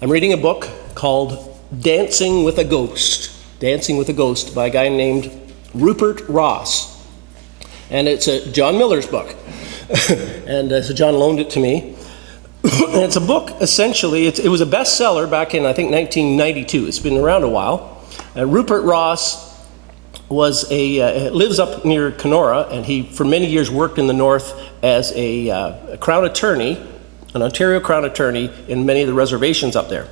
I'm reading a book called Dancing with a Ghost. Dancing with a Ghost by a guy named Rupert Ross. And it's John Miller's book. And so John loaned it to me. And it's a book, essentially, it was a bestseller back in, I think, 1992. It's been around a while. Rupert Ross lives up near Kenora, and he, for many years, worked in the north as a Crown attorney, an Ontario Crown attorney in many of the reservations up there.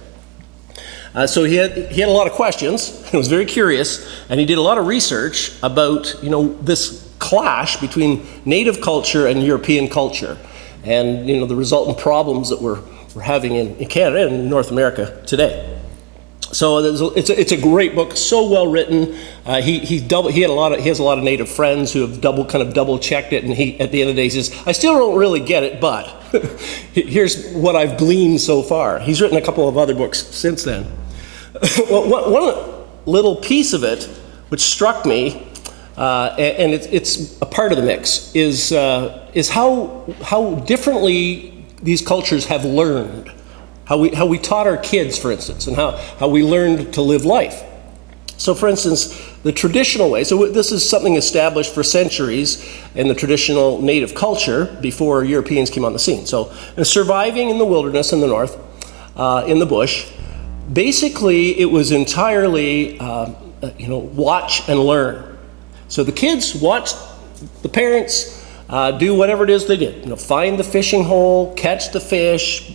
So he had a lot of questions. He was very curious, and he did a lot of research about this clash between native culture and European culture, and the resultant problems that we're having in Canada and in North America today. So it's a great book, so well written. He has a lot of native friends who have double checked it, and he at the end of the day says, I still don't really get it, but here's what I've gleaned so far. He's written a couple of other books since then. Well, one little piece of it which struck me, and it's a part of the mix, is how differently these cultures have learned. How we taught our kids, for instance, and how we learned to live life. So, for instance, the traditional way, so this is something established for centuries in the traditional native culture before Europeans came on the scene. So, surviving in the wilderness in the north, in the bush, basically it was entirely, watch and learn. So the kids watched the parents do whatever it is they did. Find the fishing hole, catch the fish,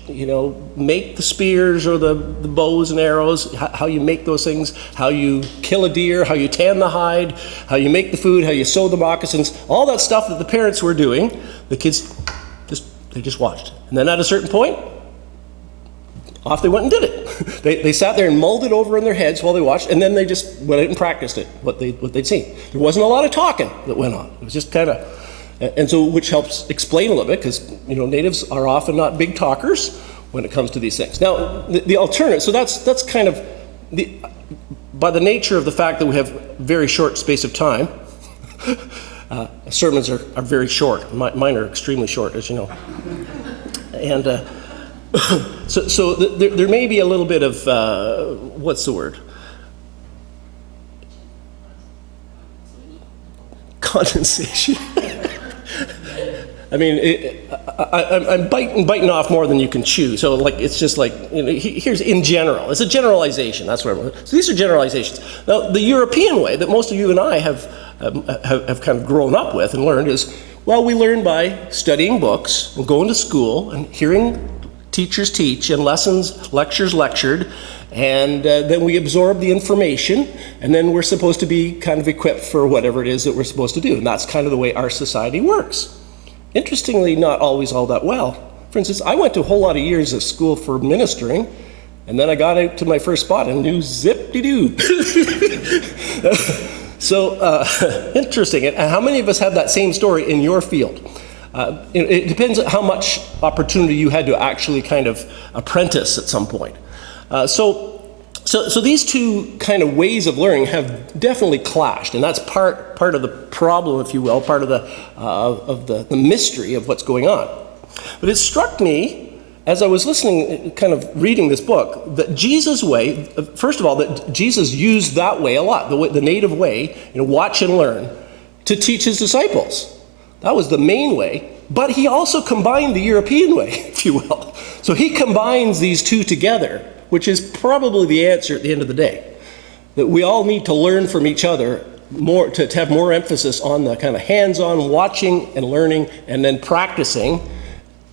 make the spears or the bows and arrows, how you make those things, how you kill a deer, how you tan the hide, how you make the food, how you sew the moccasins, all that stuff that the parents were doing, the kids just watched. And then at a certain point, off they went and did it. They sat there and mulled it over in their heads while they watched, and then they just went out and practiced it, what they'd seen. There wasn't a lot of talking that went on. It was just kind of... And so, which helps explain a little bit, because natives are often not big talkers when it comes to these things. Now, the alternative. So that's kind of by the nature of the fact that we have very short space of time. Sermons are very short. Mine are extremely short, as you know. And so there may be a little bit of what's the word? Condensation. I mean, I'm biting off more than you can chew. So, it's just here's in general. It's a generalization. That's what I'm. So these are generalizations. Now, the European way that most of you and I have kind of grown up with and learned is, we learn by studying books and going to school and hearing teachers teach and lectures lectured, and then we absorb the information, and then we're supposed to be kind of equipped for whatever it is that we're supposed to do. And that's kind of the way our society works. Interestingly, not always all that well. For instance, I went to a whole lot of years of school for ministering, and then I got out to my first spot and knew zip-de-doo. So, interesting. And how many of us have that same story in your field? It depends on how much opportunity you had to actually kind of apprentice at some point. So these two kind of ways of learning have definitely clashed, and that's part of the problem, if you will, part of the mystery of what's going on. But it struck me as I was listening, kind of reading this book, that Jesus' way, first of all, that Jesus used that way a lot, the native way, watch and learn, to teach his disciples. That was the main way. But he also combined the European way, if you will. So he combines these two together, which is probably the answer at the end of the day. That we all need to learn from each other more, to have more emphasis on the kind of hands-on watching and learning and then practicing,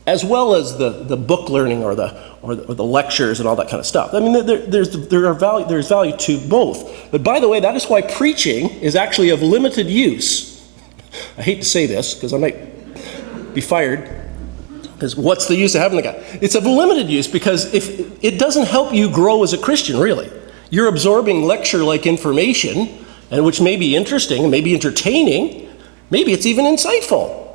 as well as the book learning or the lectures and all that kind of stuff. I mean, there's value to both. But by the way, that is why preaching is actually of limited use. I hate to say this because I might be fired. Because what's the use of having the guy? It's of limited use because if it doesn't help you grow as a Christian, really. You're absorbing lecture-like information, and which may be interesting and may be entertaining. Maybe it's even insightful.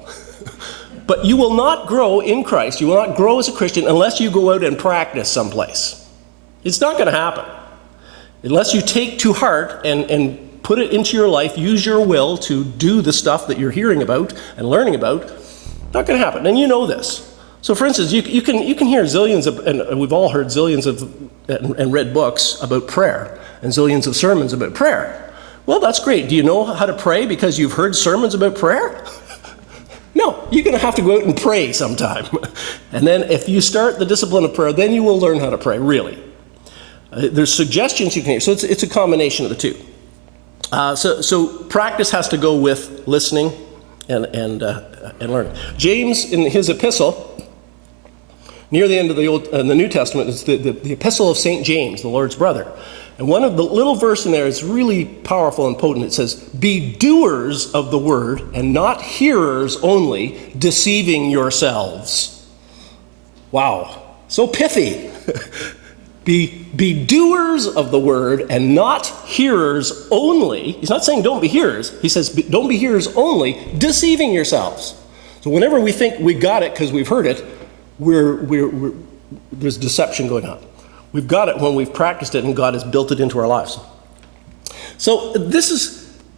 But you will not grow in Christ. You will not grow as a Christian unless you go out and practice someplace. It's not going to happen. Unless you take to heart and put it into your life, use your will to do the stuff that you're hearing about and learning about, not going to happen. And you know this. So for instance, you can hear zillions of, and we've all heard zillions of, and read books about prayer, and zillions of sermons about prayer. Well, that's great. Do you know how to pray because you've heard sermons about prayer? No, you're going to have to go out and pray sometime. And then if you start the discipline of prayer, then you will learn how to pray, really. There's suggestions you can hear. So it's a combination of the two. So practice has to go with listening and learning. James, in his epistle, near the end of the New Testament, is the epistle of St. James, the Lord's brother. And one of the little verse in there is really powerful and potent. It says, "Be doers of the word and not hearers only, deceiving yourselves." Wow, so pithy. Be doers of the word and not hearers only. He's not saying don't be hearers. He says don't be hearers only, deceiving yourselves. So whenever we think we got it because we've heard it, there's deception going on. We've got it when we've practiced it and God has built it into our lives. So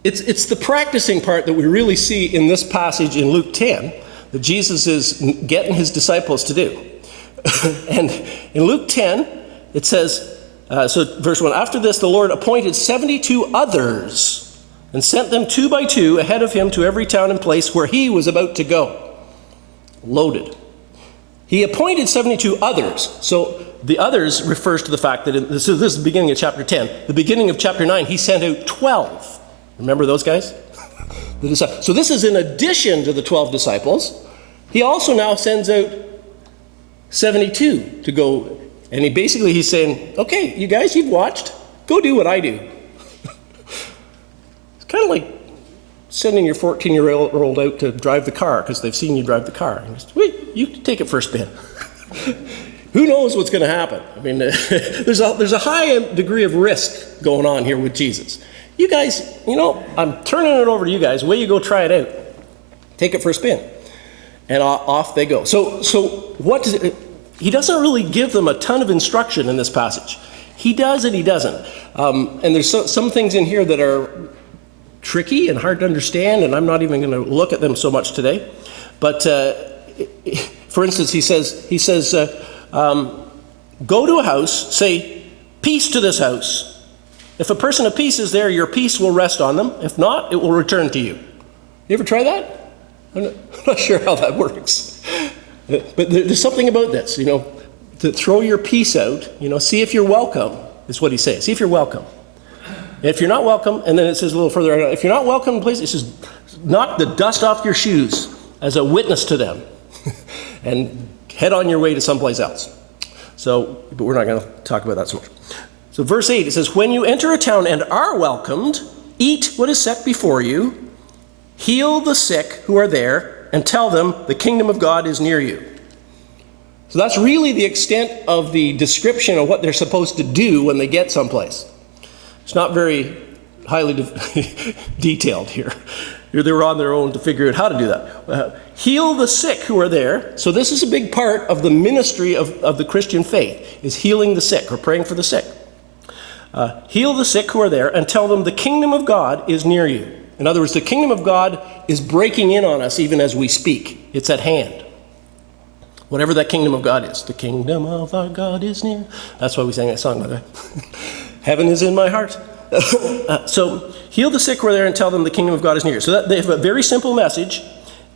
it's the practicing part that we really see in this passage in Luke 10 that Jesus is getting his disciples to do. And in Luke 10, it says, so verse 1, "After this the Lord appointed 72 others and sent them 2 by 2 ahead of him to every town and place where he was about to go." Loaded. He appointed 72 others. So the others refers to the fact that, this is the beginning of chapter 10. The beginning of chapter 9, he sent out 12. Remember those guys? So this is in addition to the 12 disciples. He also now sends out 72 to go. And he's saying, okay, you guys, you've watched. Go do what I do. It's kind of like sending your 14-year-old out to drive the car because they've seen you drive the car. And just, wait, you take it for a spin. Who knows what's going to happen? I mean, there's a high degree of risk going on here with Jesus. You guys, I'm turning it over to you guys. Away you go, try it out. Take it for a spin. And off they go. So what does it... He doesn't really give them a ton of instruction in this passage. He does and he doesn't. And there's some things in here that are tricky and hard to understand, and I'm not even going to look at them so much today. But for instance, he says, go to a house, say, "Peace to this house." If a person of peace is there, your peace will rest on them. If not, it will return to you. You ever try that? I'm not sure how that works. But there's something about this, to throw your peace out, see if you're welcome, is what he says. See if you're welcome. And if you're not welcome, and then it says a little further, if you're not welcome in place, it says, knock the dust off your shoes as a witness to them and head on your way to someplace else. But we're not going to talk about that so much. So verse 8, it says, "When you enter a town and are welcomed, eat what is set before you, heal the sick who are there, and tell them the kingdom of God is near you." So that's really the extent of the description of what they're supposed to do when they get someplace. It's not very highly detailed here. They were on their own to figure out how to do that. Heal the sick who are there. So this is a big part of the ministry of the Christian faith, is healing the sick or praying for the sick. Heal the sick who are there and tell them the kingdom of God is near you. In other words, the kingdom of God is breaking in on us even as we speak. It's at hand. Whatever that kingdom of God is. The kingdom of our God is near. That's why we sang that song, by the way. Heaven is in my heart. So heal the sick who are there and tell them the kingdom of God is near. So they have a very simple message.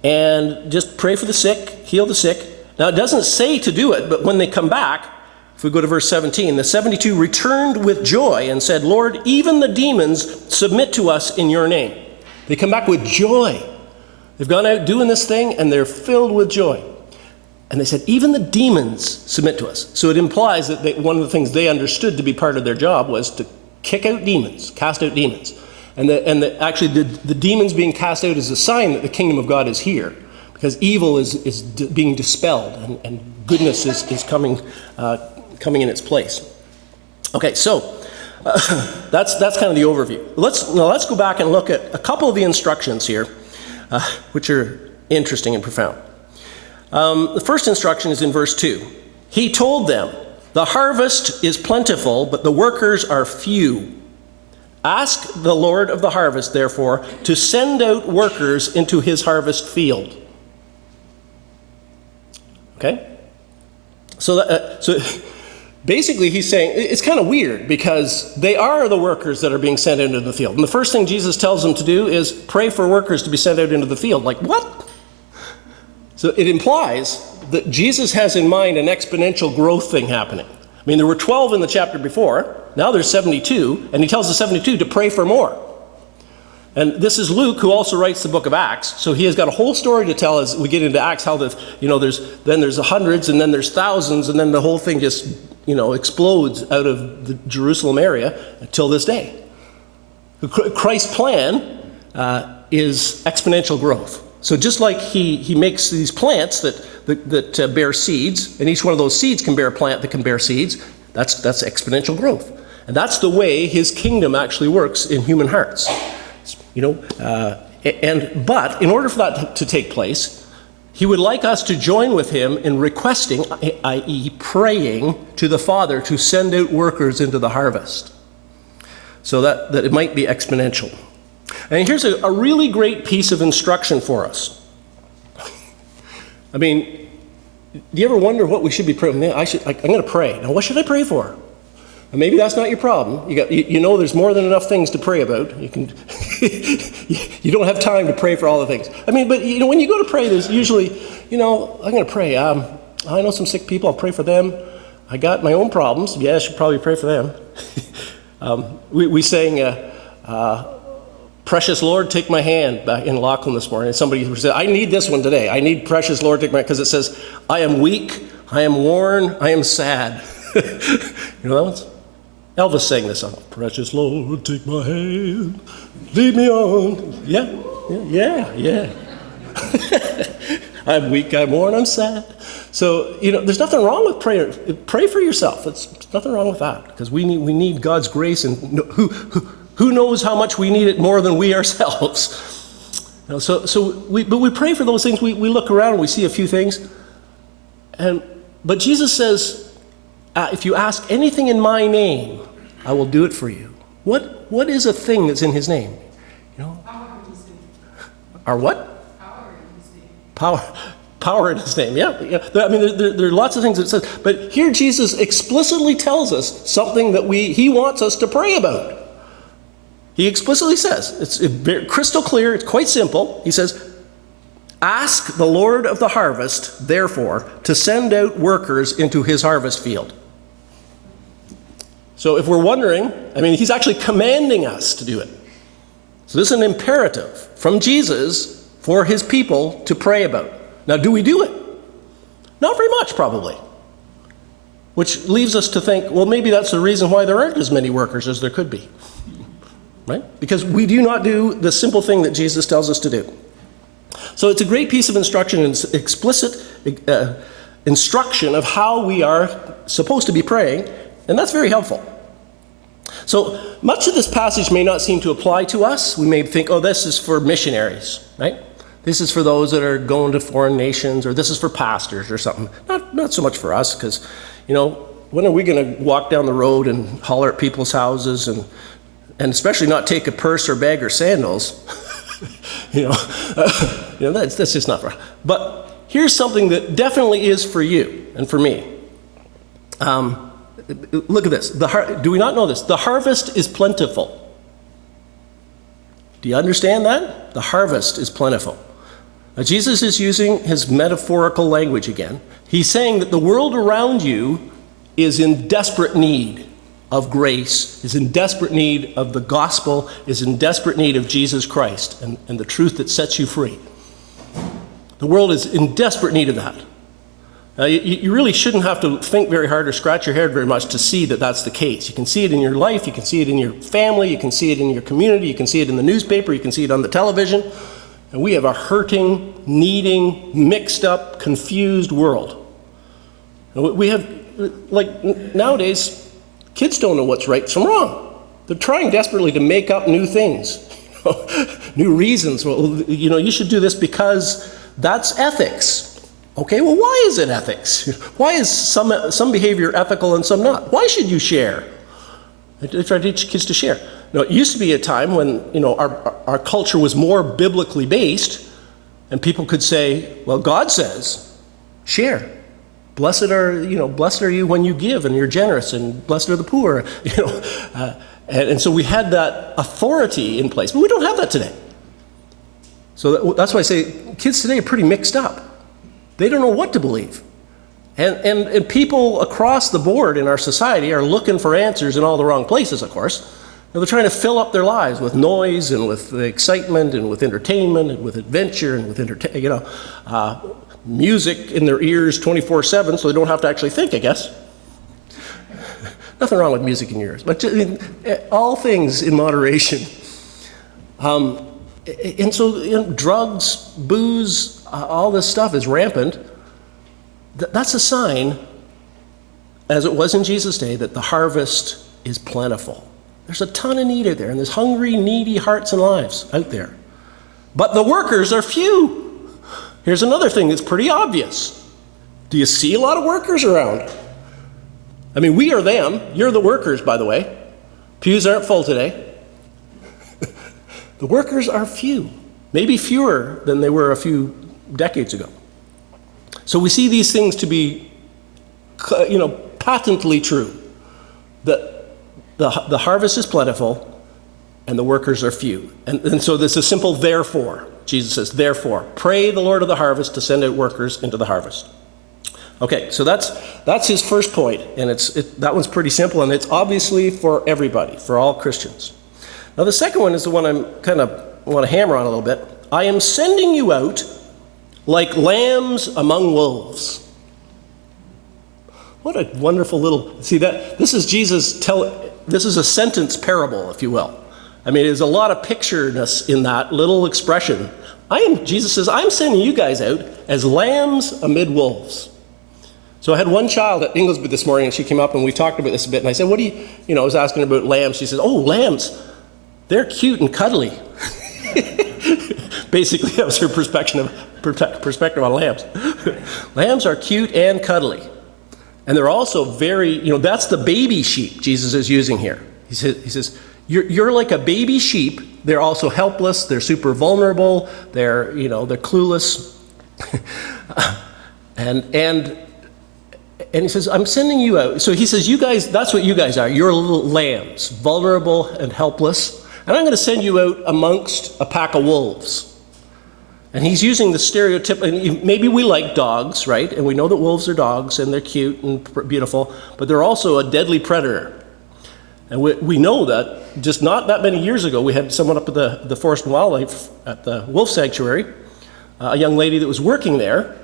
And just pray for the sick, heal the sick. Now it doesn't say to do it, but when they come back, if we go to verse 17, the 72 returned with joy and said, "Lord, even the demons submit to us in your name." They come back with joy. They've gone out doing this thing and they're filled with joy. And they said, even the demons submit to us. So it implies that one of the things they understood to be part of their job was to kick out demons, cast out demons. And actually the demons being cast out is a sign that the kingdom of God is here, because evil is being dispelled and goodness is coming in its place. Okay, so that's kind of the overview. Let's go back and look at a couple of the instructions here, which are interesting and profound. The first instruction is in verse 2. He told them, "The harvest is plentiful, but the workers are few. Ask the Lord of the harvest, therefore, to send out workers into his harvest field." Okay? So basically he's saying, it's kind of weird because they are the workers that are being sent into the field. And the first thing Jesus tells them to do is pray for workers to be sent out into the field. Like, what? So it implies that Jesus has in mind an exponential growth thing happening. I mean, there were 12 in the chapter before. Now there's 72, and he tells the 72 to pray for more. And this is Luke, who also writes the book of Acts. So he has got a whole story to tell as we get into Acts, how there's hundreds, and then there's thousands, and then the whole thing just, explodes out of the Jerusalem area until this day. Christ's plan is exponential growth. So just like he makes these plants that bear seeds, and each one of those seeds can bear a plant that can bear seeds, that's exponential growth. And that's the way his kingdom actually works in human hearts. But in order for that to take place, he would like us to join with him in requesting, i.e. praying to the Father to send out workers into the harvest so that it might be exponential. And here's a really great piece of instruction for us. I mean, do you ever wonder what we should be praying? I'm going to pray. Now, what should I pray for? And maybe that's not your problem. There's more than enough things to pray about. You don't have time to pray for all the things. I mean, but when you go to pray, there's usually, I'm going to pray. I know some sick people. I'll pray for them. I got my own problems. Yeah, I should probably pray for them. We sang, Precious Lord, take my hand, back in Lachlan this morning. And somebody said, I need this one today. I need Precious Lord, take my hand, because it says, I am weak, I am worn, I am sad. You know that one? Elvis sang this song. Precious Lord, take my hand, lead me on. Yeah. I'm weak, I'm worn, I'm sad. So, there's nothing wrong with prayer. Pray for yourself. There's nothing wrong with that, because we need God's grace, and who knows how much we need it more than we ourselves. But we pray for those things. We look around and we see a few things. But Jesus says, if you ask anything in my name, I will do it for you. What is a thing that's in his name? Power in his name. Our what? Power in his name. Power in his name, yeah. I mean, there are lots of things that it says. But here Jesus explicitly tells us something that he wants us to pray about. He explicitly says, it's crystal clear, it's quite simple. He says, ask the Lord of the harvest, therefore, to send out workers into his harvest field. So if we're wondering, he's actually commanding us to do it. So this is an imperative from Jesus for his people to pray about. Now, do we do it? Not very much, probably. Which leaves us to think, well, maybe that's the reason why there aren't as many workers as there could be. Right? Because we do not do the simple thing that Jesus tells us to do. So it's a great piece of instruction, and explicit instruction of how we are supposed to be praying, and that's very helpful. So much of this passage may not seem to apply to us. We may think, this is for missionaries, right? This is for those that are going to foreign nations, or this is for pastors or something. Not so much for us, because, when are we going to walk down the road and holler at people's houses and especially not take a purse or bag or sandals? That's just not for us. But here's something that definitely is for you and for me. Look at this. Do we not know this? The harvest is plentiful. Do you understand that? The harvest is plentiful. Now, Jesus is using his metaphorical language again. He's saying that the world around you is in desperate need of grace, is in desperate need of the gospel, is in desperate need of Jesus Christ and the truth that sets you free. The world is in desperate need of that. You really shouldn't have to think very hard or scratch your head very much to see that that's the case. You can see it in your life, you can see it in your family, you can see it in your community, you can see it in the newspaper, you can see it on the television. And we have a hurting, needing, mixed up, confused world. We have, nowadays, kids don't know what's right from wrong. They're trying desperately to make up new things, new reasons. Well, you should do this because that's ethics. Okay, well, why is it ethics? Why is some behavior ethical and some not? Why should you share? I try to teach kids to share. Now, it used to be a time when, our culture was more biblically based, and people could say, well, God says, share. Blessed are you when you give and you're generous, and blessed are the poor. And so we had that authority in place, but we don't have that today. So that's why I say kids today are pretty mixed up. They don't know what to believe. And people across the board in our society are looking for answers in all the wrong places, of course. They're trying to fill up their lives with noise and with excitement and with entertainment and with adventure and with music in their ears 24/7, so they don't have to actually think, I guess. Nothing wrong with music in your ears, but all things in moderation. And so drugs, booze, all this stuff is rampant. That's a sign, as it was in Jesus' day, that the harvest is plentiful. There's a ton of need out there, and there's hungry, needy hearts and lives out there. But the workers are few. Here's another thing that's pretty obvious. Do you see a lot of workers around? I mean, we are them. You're the workers, by the way. Pews aren't full today. The workers are few, maybe fewer than they were a few decades ago. So we see these things to be, patently true. That the harvest is plentiful and the workers are few. And so there's a simple therefore. Jesus says, therefore, pray the Lord of the harvest to send out workers into the harvest. Okay, so that's his first point, and that one's pretty simple, and it's obviously for everybody, for all Christians. Now the second one is the one I'm kind of want to hammer on a little bit. I am sending you out like lambs among wolves. What a wonderful this is Jesus this is a sentence parable, if you will. I mean, there's a lot of picturedness in that little expression. Jesus says, I'm sending you guys out as lambs amid wolves. So I had one child at Inglesby this morning, and she came up and we talked about this a bit, and I said, I was asking her about lambs. She says, oh, lambs, they're cute and cuddly. Basically, that was her perspective on lambs. Lambs are cute and cuddly. And they're also very, that's the baby sheep Jesus is using here. He says, you're like a baby sheep. They're also helpless. They're super vulnerable. They're clueless. and he says, I'm sending you out. So he says, you guys, that's what you guys are. You're little lambs, vulnerable and helpless. And I'm going to send you out amongst a pack of wolves. And he's using the stereotype, and maybe we like dogs, right? And we know that wolves are dogs, and they're cute and beautiful, but they're also a deadly predator. And we know that just not that many years ago, we had someone up at the Forest and Wildlife at the Wolf Sanctuary, a young lady that was working there,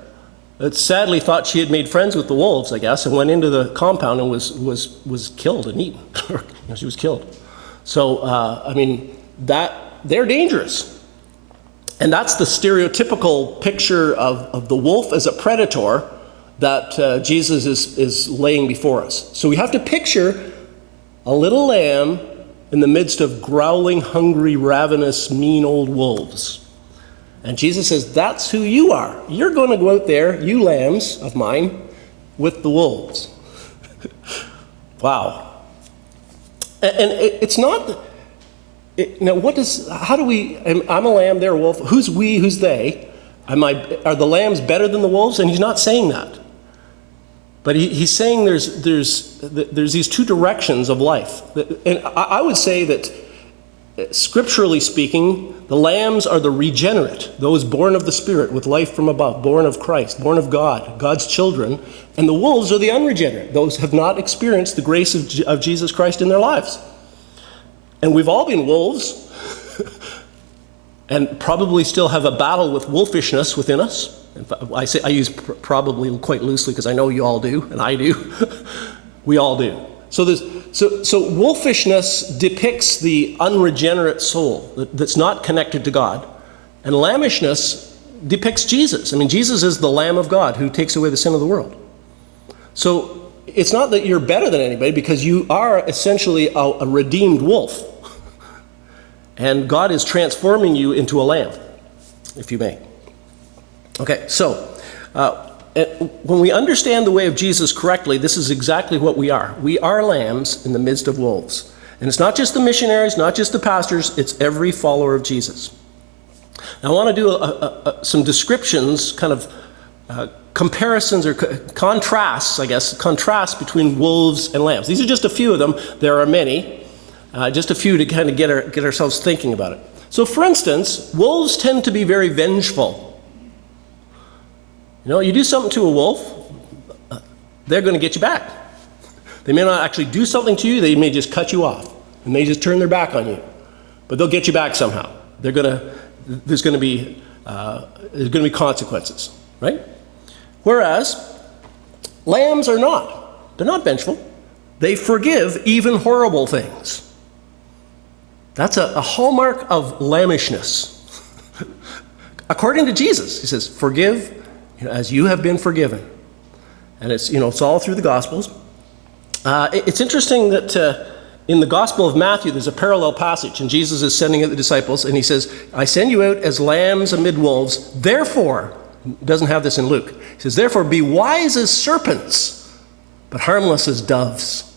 that sadly thought she had made friends with the wolves, I guess, and went into the compound and was killed and eaten. She was killed. So, they're dangerous. And that's the stereotypical picture of the wolf as a predator that Jesus is laying before us. So we have to picture a little lamb in the midst of growling, hungry, ravenous, mean old wolves. And Jesus says, that's who you are. You're going to go out there, you lambs of mine, with the wolves. Wow. And it's not... I'm a lamb, they're a wolf. Who's we, who's they? Are the lambs better than the wolves? And he's not saying that. But he's saying there's these two directions of life. And I would say that, scripturally speaking, the lambs are the regenerate, those born of the Spirit with life from above, born of Christ, born of God, God's children. And the wolves are the unregenerate, those who have not experienced the grace of Jesus Christ in their lives. And we've all been wolves and probably still have a battle with wolfishness within us. I use probably quite loosely because I know you all do, and I do. We all do. So wolfishness depicts the unregenerate soul that's not connected to God. And lambishness depicts Jesus. I mean, Jesus is the Lamb of God who takes away the sin of the world. So it's not that you're better than anybody, because you are essentially a redeemed wolf. And God is transforming you into a lamb, if you may. Okay, so when we understand the way of Jesus correctly, this is exactly what we are. We are lambs in the midst of wolves. And it's not just the missionaries, not just the pastors, it's every follower of Jesus. Now I want to do some descriptions, kind of comparisons or contrasts, I guess, contrasts between wolves and lambs. These are just a few of them. There are many. Just a few to kind of get ourselves thinking about it. So, for instance, wolves tend to be very vengeful. You know, you do something to a wolf, they're going to get you back. They may not actually do something to you, they may just cut you off, and they just turn their back on you. But they'll get you back somehow. There's going to be consequences, right? Whereas lambs are not. They're not vengeful. They forgive even horrible things. That's a hallmark of lambishness. According to Jesus, he says, forgive as you have been forgiven. And it's all through the Gospels. It's interesting that in the Gospel of Matthew, there's a parallel passage, and Jesus is sending out the disciples, and he says, I send you out as lambs amid wolves. Therefore, doesn't have this in Luke. He says, therefore, be wise as serpents, but harmless as doves.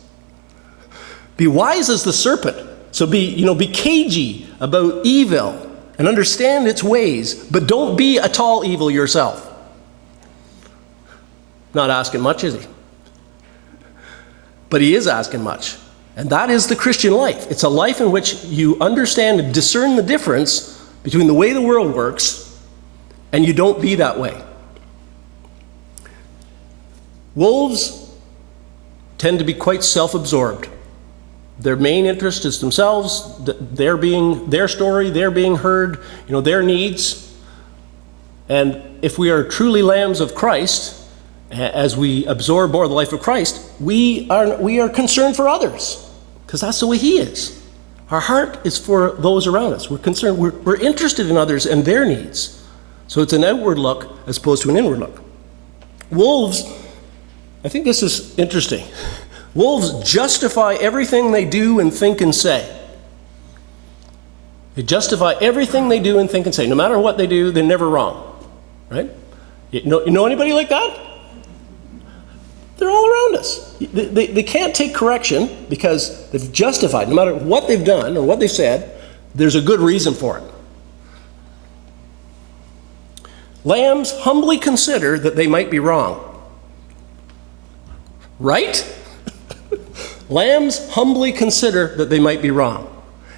Be wise as the serpent. So be cagey about evil and understand its ways, but don't be at all evil yourself. Not asking much, is he? But he is asking much. And that is the Christian life. It's a life in which you understand and discern the difference between the way the world works and you don't be that way. Wolves tend to be quite self-absorbed. Their main interest is themselves, their story, they're being heard, their needs. And if we are truly lambs of Christ, as we absorb more of the life of Christ, we are concerned for others, because that's the way he is. Our heart is for those around us. We're concerned, we're interested in others and their needs. So it's an outward look as opposed to an inward look. Wolves, I think this is interesting. Wolves justify everything they do and think and say. They justify everything they do and think and say. No matter what they do, they're never wrong. Right? You know anybody like that? They're all around us. They can't take correction because they've justified. No matter what they've done or what they've said, there's a good reason for it. Lambs humbly consider that they might be wrong. Right? Lambs humbly consider that they might be wrong.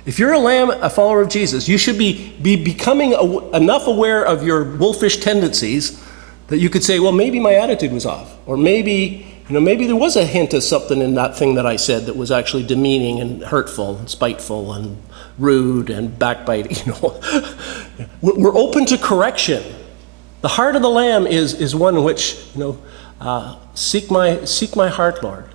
If you're a lamb, a follower of Jesus, you should be becoming enough aware of your wolfish tendencies that you could say, well, maybe my attitude was off. Or maybe there was a hint of something in that thing that I said that was actually demeaning and hurtful and spiteful and rude and backbiting. We're open to correction. The heart of the lamb is one in which, seek my heart, Lord.